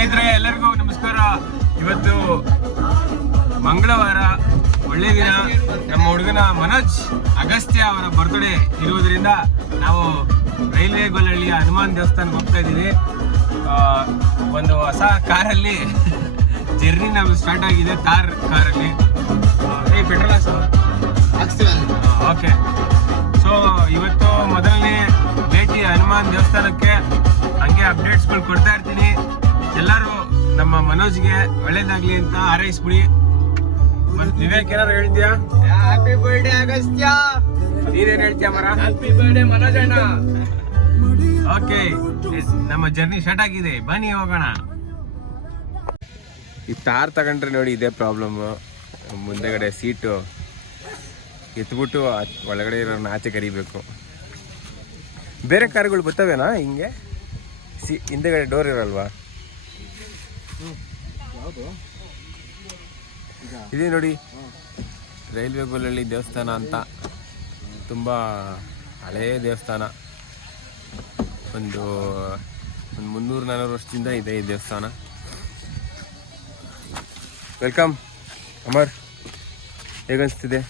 ಸ್ನೇಹಿತರೆ ಎಲ್ಲರಿಗೂ ನಮಸ್ಕಾರ. ಇವತ್ತು ಮಂಗಳವಾರ, ಒಳ್ಳೆ ದಿನ. ನಮ್ಮ ಹುಡುಗನ ಮನೋಜ್ ಅಗಸ್ತ್ಯ ಅವರ ಬರ್ತ್ಡೇ ಇರುವುದರಿಂದ ನಾವು ರೈಲ್ವೆ ಗೊಲ್ಲಹಳ್ಳಿಯ ಹನುಮಾನ್ ದೇವಸ್ಥಾನಕ್ಕೆ ಹೋಗ್ತಾ ಇದ್ದೀವಿ. ಒಂದು ಹೊಸ ಕಾರಲ್ಲಿ ಜರ್ನಿ ನಾವು ಸ್ಟಾರ್ಟ್ ಆಗಿದೆ. ತಾರ್ ಕಾರಲ್ಲಿ ಪೆಟ್ರೋಲ್ ಓಕೆ. ಸೊ ಇವತ್ತು ಮೊದಲನೇ ಭೇಟಿ ಹನುಮಾನ್ ದೇವಸ್ಥಾನಕ್ಕೆ. ಹಂಗೆ ಅಪ್ಡೇಟ್ಸ್ಗಳು ಕೊಡ್ತಾ ಇರ್ತೀನಿ. ಎಲ್ಲರೂ ನಮ್ಮ ಮನೋಜ್ಗೆ ಒಳ್ಳೇದಾಗ್ಲಿ ಅಂತ ಹಾರೈಸ್ಬಿಡಿ. ವಿವೇಕ್ ಏನಾದ್ರು ಹೇಳ್ತೀಯಾ? Happy birthday Agastya. ನೀನೇನ್ ಹೇಳ್ತೀಯ ಮರ? ಹ್ಯಾಪಿ ಬರ್ಡೇ ಮನೋಜ್ ಅಣ್ಣ. ಓಕೆ, ನಮ್ಮ ಜರ್ನಿ ಸ್ಟಾರ್ಟ್ ಆಗಿದೆ, ಬನ್ನಿ ಹೋಗೋಣ. ಈ ತಾರ್ ತಗೊಂಡ್ರೆ ನೋಡಿ ಇದೇ ಪ್ರಾಬ್ಲಮ್. ಮುಂದೆಗಡೆ ಸೀಟು ಎತ್ಬಿಟ್ಟು ಒಳಗಡೆ ಇರೋರ್ನ ಆಚೆ ಕರಿಬೇಕು. ಬೇರೆ ಕಾರುಗಳು ಬರ್ತವೇನಾ ಹಿಂಗೆ? ಹಿಂದೆಗಡೆ ಡೋರ್ ಇರಲ್ವಾ? ಇದೇ ನೋಡಿ ರೈಲ್ವೆ ಗೊಲ್ಲಹಳ್ಳಿ ದೇವಸ್ಥಾನ ಅಂತ. ತುಂಬ ಹಳೆಯ ದೇವಸ್ಥಾನ. ಒಂದು 300-400 ವರ್ಷದಿಂದ ಇದೆ ಈ ದೇವಸ್ಥಾನ. ವೆಲ್ಕಮ್ ಅಮರ್, ಹೇಗನ್ಸ್ತಿದೆ?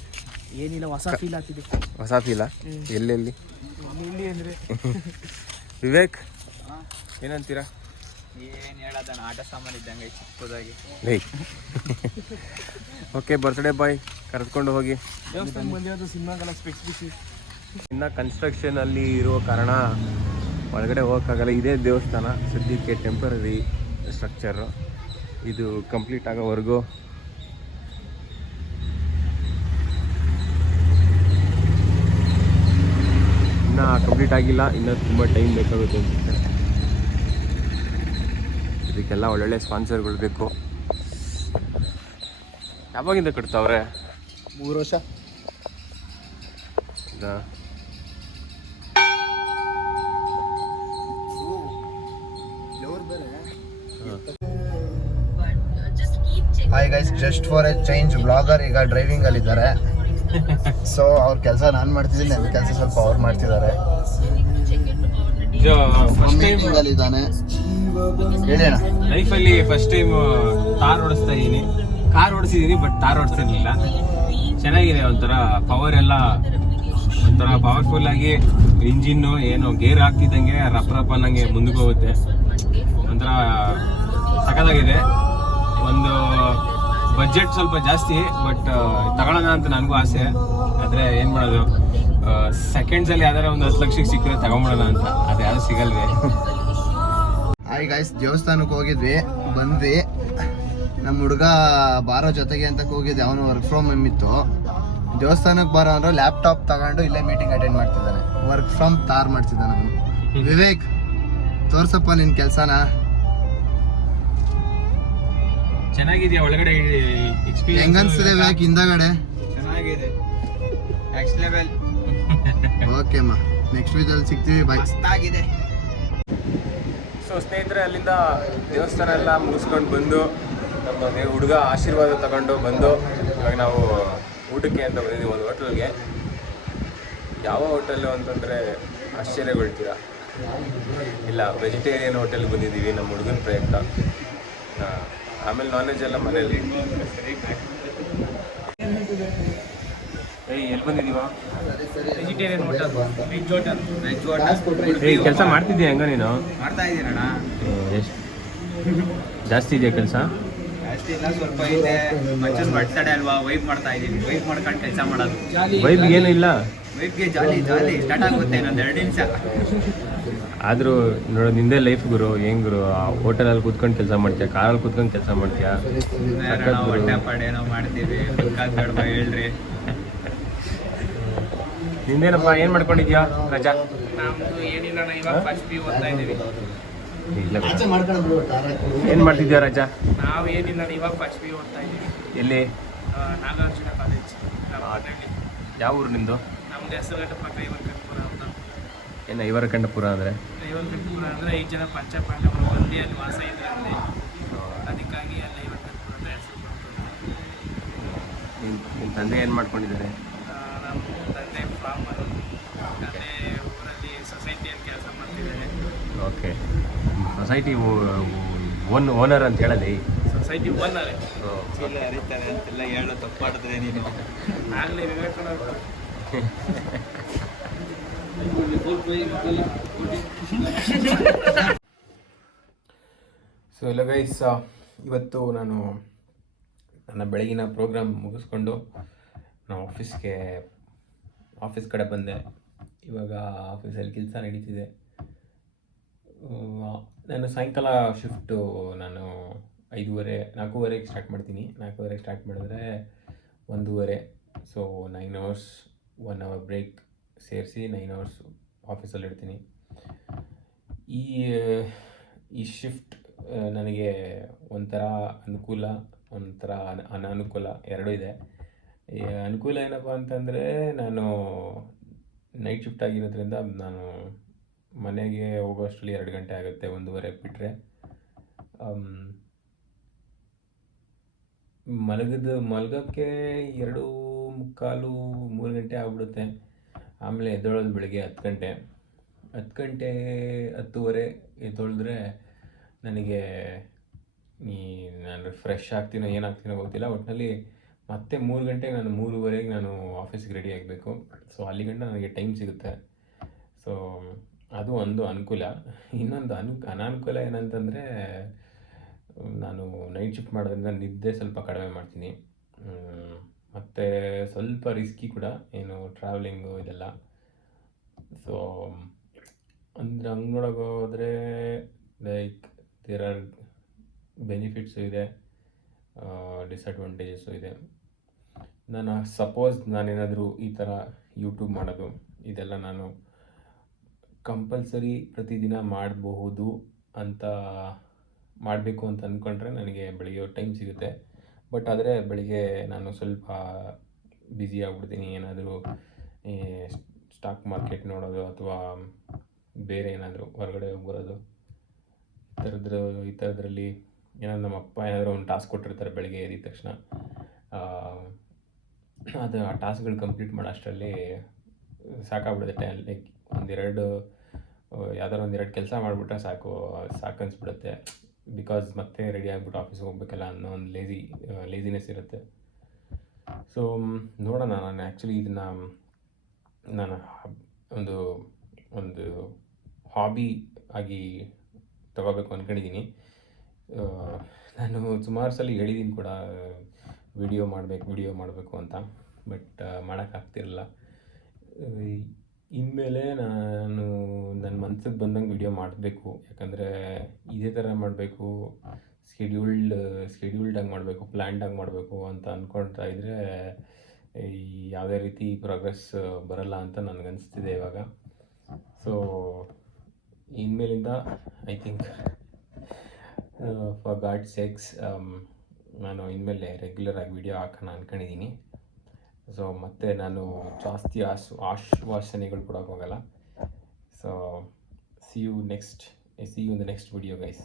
ಏನಿಲ್ಲ, ಹೊಸ ಫೀಲ್ ಆಗ್ತಿದೆ. ಹೊಸ ಫೀಲಾ? ಎಲ್ಲೆಲ್ಲಿ ಅಂದ್ರೆ ವಿವೇಕ್ ಏನಂತೀರಾ? ಏನ್ ಹೇಳೋದಣ್ಣ, ಆಟ ಸಾಮಾನು ಇದ್ದಂಗೆ ಚಿಕ್ಕದಾಗಿ. ಓಕೆ, ಬರ್ತ್ಡೇ ಬಾಯ್ ಕರೆದುಕೊಂಡು ಹೋಗಿ. ದೇವಸ್ಥಾನ ಬಂದಿರೋದು ಸಿನಿಮಾಗೆಲ್ಲ ಸ್ಪೆಸಿಫಿಕ್. ಇನ್ನು ಕನ್ಸ್ಟ್ರಕ್ಷನ್ ಅಲ್ಲಿ ಇರುವ ಕಾರಣ ಒಳಗಡೆ ಹೋಗೋಕ್ಕಾಗಲ್ಲ. ಇದೇ ದೇವಸ್ಥಾನ ಸದ್ಯಕ್ಕೆ ಟೆಂಪರರಿ ಸ್ಟ್ರಕ್ಚರು. ಇದು ಕಂಪ್ಲೀಟ್ ಆಗೋವರೆಗೂ ಇನ್ನೂ ಕಂಪ್ಲೀಟ್ ಆಗಿಲ್ಲ. ಇನ್ನೂ ತುಂಬ ಟೈಮ್ ಬೇಕಾಗುತ್ತೆ ಅನ್ಸುತ್ತೆ. ಇದಕ್ಕೆಲ್ಲ ಒಳ್ಳೊಳ್ಳೆ ಸ್ಪಾನ್ಸರ್ಗಳು ಬೇಕು. ಯಾವಾಗಿಂದ ಕಟ್ತಾವ್ರೆ? 3 ವರ್ಷ. Hi guys, just for A change blogger ಈಗ ಡ್ರೈವಿಂಗ್ ಅಲ್ಲಿ ಇದ್ದಾರೆ. ಸೊ ಅವ್ರ ಕೆಲಸ ನಾನು ಮಾಡ್ತಿದ್ದೀನಿ, ನನ್ನ ಕೆಲಸ ಸ್ವಲ್ಪ ಅವ್ರು ಮಾಡ್ತಿದ್ದಾರೆ. ಇದ್ದಾನೆ ಹೇಳೋಣ. ಲೈಫಲ್ಲಿ ಫಸ್ಟ್ ಟೈಮ್ ಕಾರ್ ಓಡಿಸ್ತಾ ಇದ್ದೀನಿ. ಕಾರ್ ಓಡಿಸಿದ್ದೀನಿ, ಬಟ್ ಕಾರ್ ಓಡಿಸ್ತಿರ್ಲಿಲ್ಲ. ಚೆನ್ನಾಗಿದೆ. ಒಂಥರ ಪವರ್ ಎಲ್ಲ ಒಂಥರ ಪವರ್ಫುಲ್ ಆಗಿ, ಇಂಜಿನ್ನು ಏನು ಗೇರ್ ಹಾಕ್ತಿದ್ದಂಗೆ ರಪ್ಪ ಅನ್ನಂಗೆ ಮುಂದಕ್ಕೆ ಹೋಗುತ್ತೆ. ಒಂಥರ ಸಖತ್ತಾಗಿದೆ. ಒಂದು ಬಜೆಟ್ ಸ್ವಲ್ಪ ಜಾಸ್ತಿ, ಬಟ್ ತಗೊಳ್ಳೋಣ ಅಂತ ನನಗೂ ಆಸೆ. ಆದರೆ ಏನು ಮಾಡೋದು, ಸೆಕೆಂಡ್ಸಲ್ಲಿ ಯಾವ್ದಾರ ಒಂದು 10 ಲಕ್ಷಕ್ಕೆ ಸಿಕ್ಕರೆ ತಗೊಂಬಿಡೋಣ ಅಂತ. ಅದು ಯಾವುದು ಸಿಗಲ್ವೇ. ಹಾಯ್ ಗೈಸ್, ದೇವಸ್ಥಾನಕ್ಕೆ ಹೋಗಿದ್ವಿ, ಬಂದ್ವಿ. ನಮ್ಮ ಹುಡುಗ ಬಾರೋ ಜೊತೆಗೆ ಅಂತ ಹೋಗಿದ್ದೆ. ಅವನು ವರ್ಕ್ ಫ್ರಮ್ ಹೋಮ್ ಇತ್ತು. ದೇವಸ್ಥಾನಕ್ಕೆ ಬಾರೋ ಅಂದ್ರೆ ಲ್ಯಾಪ್ಟಾಪ್ ತಗೊಂಡು ಇಲ್ಲೇ ಮೀಟಿಂಗ್ ಅಟೆಂಡ್ ಮಾಡ್ತಿದ್ದಾನೆ. ವರ್ಕ್ ಫ್ರಮ್ ತಾರ್ ಮಾಡ್ತಿದ್ದಾನೆ ಅವನು. ವಿವೇಕ್, ತೋರ್ಸಪ್ಪ ನಿನ್ನ ಕೆಲಸನ. ಚೆನ್ನಾಗಿದೆಯಾ ಒಳಗಡೆ? ಹೆಂಗನ್ಸಿದೆ ವಿವೇಕ್ ಹಿಂದಗಡೆ? ಚೆನ್ನಾಗಿದೆ, ನೆಕ್ಸ್ಟ್ ಲೆವೆಲ್. ಓಕೆ ಅಮ್ಮ, ನೆಕ್ಸ್ಟ್ ವೀಕಲ್ಲಿ ಸಿಗ್ತೀವಿ. ಬಾಯ್. ಮಸ್ತಾಗಿದೆ. ಸೊ ಸ್ನೇಹಿತರೆ, ಅಲ್ಲಿಂದ ದೇವಸ್ಥಾನ ಎಲ್ಲ ಮುಗಿಸ್ಕೊಂಡು ಬಂದು ನಮ್ಮ ಹುಡುಗ ಆಶೀರ್ವಾದ ತಗೊಂಡು ಬಂದು ಇವಾಗ ನಾವು ಊಟಕ್ಕೆ ಅಂತ ಬಂದಿದ್ದೀವಿ ಒಂದು ಹೋಟೆಲ್ಗೆ. ಯಾವ ಹೋಟೆಲ್ಲು ಅಂತಂದರೆ ಆಶ್ಚರ್ಯಗೊಳ್ತೀರಾ. ಇಲ್ಲ, ವೆಜಿಟೇರಿಯನ್ ಹೋಟೆಲ್ಗೆ ಬಂದಿದ್ದೀವಿ, ನಮ್ಮ ಹುಡುಗನ ಪ್ರಯುಕ್ತ. ಆಮೇಲೆ ನಾನ್ ವೆಜ್ ಎಲ್ಲ ಮನೇಲಿ. ಎಲ್ಲಿ ಬಂದಿದ್ದೀವ? Vegetarian hotel, veg hotel. Veg hotel ಕೆಲಸ ಮಾಡ್ತಿದ್ದೀಯ ಹೆಂಗ ನೀನು? ಮಾಡ್ತಾ ಇದ್ದೀನಣ್ಣ. ಎಷ್ಟು ಜಾಸ್ತಿ ಇದೆಯಾ ಕೆಲಸ? ಜಾಸ್ತಿ ಇಲ್ಲ, ಸ್ವಲ್ಪ ಇದೆ. ಮಚ್ಚನ್ ಬರ್ತಡೆ ಅಲ್ವಾ, ವೈಪ್ ಮಾಡ್ತಾ ಇದ್ದೀನಿ. ವೈಪ್ ಮಾಡ್ಕೊಂಡು ಕೆಲಸ ಮಾಡೋದು. ವೈಬ್ಗೆ ಏನೂ ಇಲ್ಲ. ವೈಪ್ಗೆ ಜಾಲಿ ಜಾಲಿ ಸ್ಟಾರ್ಟ್ ಆಗುತ್ತೆ ಇನ್ನೊಂದು 2 ನಿಮಿಷ. ಆದರೂ ನೋಡೋದು ನಿಂದೇ ಲೈಫ್ ಗುರು. ಹೆಂಗ್ ಗುರು, ಹೋಟೆಲಲ್ಲಿ ಕೂತ್ಕೊಂಡು ಕೆಲಸ ಮಾಡ್ತೀಯ, ಕಾರಲ್ಲಿ ಕೂತ್ಕೊಂಡು ಕೆಲಸ ಮಾಡ್ತೀಯ. ನಾವು ಹೊಟ್ಟೆ ಪಾಡು ಏನೋ ಮಾಡ್ತೀವಿ, ಬೇಡವಾ ಹೇಳ್ರಿ. ನಿಂದೇನಪ್ಪ, ಏನು ಮಾಡ್ಕೊಂಡಿದ್ಯಾ ರಜಾ? ನಮ್ದು ಏನಿಲ್ಲ, ಇವಾಗ ಫಸ್ಟ್ ಪಿ ಓದ್ತಾ ಇದ್ದೀವಿ. ಇಲ್ಲ, ಏನು ಮಾಡ್ತಿದ್ಯಾ ರಜಾ? ನಾವು ಏನಿಲ್ಲ, ಇವಾಗ ಫಸ್ಟ್ ಪಿ ಓದ್ತಾ ಇದ್ದೀವಿ. ಎಲ್ಲಿ? ನಾಗಾರ್ಜುನ ಕಾಲೇಜ್, ನಮ್ಮ ಯಾವ ಊರು ನಿಮ್ಮದು? ನಮ್ದು ಹೆಸರುಗಟ್ಟ ಪಕ್ಕ ಇವರ್ಕಂಠಪುರ ಅಂತ. ಏನು ಇವರಕಂಠಪುರ ಅಂದರೆ? ಇವರ್ಕಂಠಪುರ ಅಂದರೆ 5 ಜನ ಪಂಚಪಾಂಡವರು ಒಂದೇ ಅಲ್ಲಿ ವಾಸ ಇದ್ರಲ್ಲಿ, ಅದಕ್ಕಾಗಿ ಎಲ್ಲ ಇವರ್ಕಂಠಪುರ ಅಂತ ಹೆಸರು ಬರ್ತದೆ. ನಿಮ್ಮ ತಂದೆ ಏನು ಮಾಡ್ಕೊಂಡಿದ್ದಾರೆ? ನಮ್ಮ ತಂದೆ ಫಾರ್ಮರು. ತಂದೆ ಊರಲ್ಲಿ ಸೊಸೈಟಿಯಲ್ಲಿ ಕೆಲಸ ಮಾಡ್ತಿದ್ದಾರೆ. ಓಕೆ. ಸೊಸೈಟಿ ಓನರ್ ಅಂತ ಹೇಳಲಿ. ಸೊಸೈಟಿ ಓನರ್ ಚೀಲ ಹರಿತಾರೆ ಅಂತೆಲ್ಲ ಹೇಳೋ ತಪ್ಪು ಮಾಡಿದ್ರೆ ನೀನು. ಆಗಲೇ ವಿವೇಕಾನಂದ ಸೊ ಎಲ್ಲ ಗೈಸ್, ಇವತ್ತು ನಾನು ನನ್ನ ಬೆಳಗಿನ ಪ್ರೋಗ್ರಾಮ್ ಮುಗಿಸ್ಕೊಂಡು ನಾನು ಆಫೀಸ್ ಕಡೆ ಬಂದೆ. ಇವಾಗ ಆಫೀಸಲ್ಲಿ ಕೆಲಸ ನಡೀತಿದೆ. ನಾನು ಸಾಯಂಕಾಲ ಶಿಫ್ಟು ನಾನು 4:30ಗೆ ಸ್ಟಾರ್ಟ್ ಮಾಡ್ತೀನಿ. 4:30ಗೆ ಸ್ಟಾರ್ಟ್ ಮಾಡಿದ್ರೆ 1:30, ಸೊ 9 hours, 1 hour ಬ್ರೇಕ್ ಸೇರಿಸಿ 9 hours ಆಫೀಸಲ್ಲಿ ಇರ್ತೀನಿ. ಈ ಶಿಫ್ಟ್ ನನಗೆ ಒಂಥರ ಅನುಕೂಲ, ಒಂಥರ ಅನಾನುಕೂಲ ಎರಡೂ ಇದೆ. ಅನುಕೂಲ ಏನಪ್ಪ ಅಂತಂದರೆ, ನಾನು ನೈಟ್ ಶಿಫ್ಟ್ ಆಗಿರೋದ್ರಿಂದ ನಾನು ಮನೆಗೆ ಹೋಗೋಷ್ಟರಲ್ಲಿ 2 ಗಂಟೆ ಆಗುತ್ತೆ. 1:30 ಬಿಟ್ಟರೆ ಮಲಗೋಕ್ಕೆ 2:45-3 ಗಂಟೆ ಆಗ್ಬಿಡುತ್ತೆ. ಆಮೇಲೆ ಎದ್ದೇಳೋದು ಬೆಳಗ್ಗೆ 10 ಗಂಟೆ, 10:30 ಎದ್ದೊಳಿದ್ರೆ ನನಗೆ ನಾನು ಫ್ರೆಶ್ ಆಗ್ತೀನೋ ಏನಾಗ್ತೀನೋ ಗೊತ್ತಿಲ್ಲ. ಒಟ್ಟಿನಲ್ಲಿ ಮತ್ತೆ 3 ಗಂಟೆಗೆ ನಾನು 3:30ಗೆ ನಾನು ಆಫೀಸಿಗೆ ರೆಡಿ ಆಗಬೇಕು. ಸೊ ಅಲ್ಲಿಗಂಟ ನನಗೆ ಟೈಮ್ ಸಿಗುತ್ತೆ. ಸೊ ಅದು ಒಂದು ಅನುಕೂಲ. ಇನ್ನೊಂದು ಅನಾನುಕೂಲ ಏನಂತಂದರೆ, ನಾನು ನೈಟ್ ಶಿಫ್ಟ್ ಮಾಡೋದ್ರಿಂದ ನಿದ್ದೆ ಸ್ವಲ್ಪ ಕಡಿಮೆ ಮಾಡ್ತೀನಿ. ಮತ್ತು ಸ್ವಲ್ಪ ರಿಸ್ಕಿ ಕೂಡ, ಏನು ಟ್ರಾವೆಲಿಂಗು ಇದೆಲ್ಲ. ಸೊ ಅಂದರೆ ಹಂಗೆ ನೋಡೋಕೆ ಹೋದರೆ ಲೈಕ್ ದೇರ್ ಆರ್ ಬೆನಿಫಿಟ್ಸು ಇದೆ, ಡಿಸಡ್ವಾಂಟೇಜಸ್ಸು ಇದೆ. ನಾನೇನಾದರೂ ಈ ಥರ ಯೂಟ್ಯೂಬ್ ಮಾಡೋದು ಇದೆಲ್ಲ ನಾನು ಕಂಪಲ್ಸರಿ ಪ್ರತಿದಿನ ಮಾಡಬೇಕು ಅಂತ ಅಂದ್ಕೊಂಡ್ರೆ ನನಗೆ ಬೆಳಿಗ್ಗೆ ಟೈಮ್ ಸಿಗುತ್ತೆ. ಬಟ್ ಆದರೆ ಬೆಳಿಗ್ಗೆ ನಾನು ಸ್ವಲ್ಪ ಬ್ಯುಸಿ ಆಗ್ಬಿಡ್ತೀನಿ. ಏನಾದರೂ ಸ್ಟಾಕ್ ಮಾರ್ಕೆಟ್ ನೋಡೋದು ಅಥವಾ ಬೇರೆ ಏನಾದರೂ ಹೊರಗಡೆ ಹೋಗ್ಬರೋದು, ಈ ಥರದ್ರಲ್ಲಿ ಏನಾದ್ರು ನಮ್ಮ ಅಪ್ಪ ಏನಾದರೂ ಒಂದು ಟಾಸ್ಕ್ ಕೊಟ್ಟಿರ್ತಾರೆ ಬೆಳಗ್ಗೆ ಎದ್ದ ತಕ್ಷಣ. ಆ ಟಾಸ್ಕ್ಗಳು ಕಂಪ್ಲೀಟ್ ಮಾಡೋ ಅಷ್ಟರಲ್ಲಿ ಸಾಕಾಗ್ಬಿಡುತ್ತೆ. ಲೈಕ್ ಯಾವ್ದಾದ್ರು ಒಂದೆರಡು ಕೆಲಸ ಮಾಡಿಬಿಟ್ರೆ ಸಾಕು ಅನಿಸ್ಬಿಡುತ್ತೆ. ಬಿಕಾಸ್ ಮತ್ತೆ ರೆಡಿ ಆಗಿಬಿಟ್ಟು ಆಫೀಸ್ಗೆ ಹೋಗ್ಬೇಕಲ್ಲ ಅನ್ನೋ ಒಂದು ಲೇಸಿನೆಸ್ ಇರುತ್ತೆ. ಸೊ ನೋಡೋಣ, ನಾನು ಆ್ಯಕ್ಚುಲಿ ಇದನ್ನು ನಾನು ಒಂದು ಹಾಬಿ ಆಗಿ ತಗೋಬೇಕು ಅಂದ್ಕೊಂಡಿದ್ದೀನಿ. ನಾನು ಸುಮಾರು ಸಲ ಹೇಳಿದ್ದೀನಿ ಕೂಡ ವಿಡಿಯೋ ಮಾಡಬೇಕು ಅಂತ, ಬಟ್ ಮಾಡೋಕ್ಕಾಗ್ತಿರಲಿಲ್ಲ. ಇನ್ಮೇಲೆ ನಾನು ನನ್ನ ಮನ್ಸಿಗೆ ಬಂದಂಗೆ ವಿಡಿಯೋ ಮಾಡಬೇಕು. ಯಾಕಂದರೆ ಇದೇ ಥರ ಮಾಡಬೇಕು, ಸ್ಕೆಡ್ಯೂಲ್ಡಾಗಿ ಮಾಡಬೇಕು, ಪ್ಲ್ಯಾನ್ಡಾಗಿ ಮಾಡಬೇಕು ಅಂತ ಅಂದ್ಕೊಳ್ತಾ ಇದ್ದರೆ ಯಾವುದೇ ರೀತಿ ಪ್ರೋಗ್ರೆಸ್ ಬರಲ್ಲ ಅಂತ ನನಗನ್ನಿಸ್ತಿದೆ ಇವಾಗ. ಸೊ ಇನ್ಮೇಲಿಂದ I think for God sakes ನಾನು ಇನ್ಮೇಲೆ ರೆಗ್ಯುಲರಾಗಿ ವಿಡಿಯೋ ಹಾಕೋಣ ಅಂದ್ಕೊಂಡಿದ್ದೀನಿ. ಸೊ ಮತ್ತೆ ನಾನು ಜಾಸ್ತಿ ಆಶ್ವಾಸನೆಗಳು ಕೊಡೋಕ್ಕೋಗಲ್ಲ. So see you in the next video guys.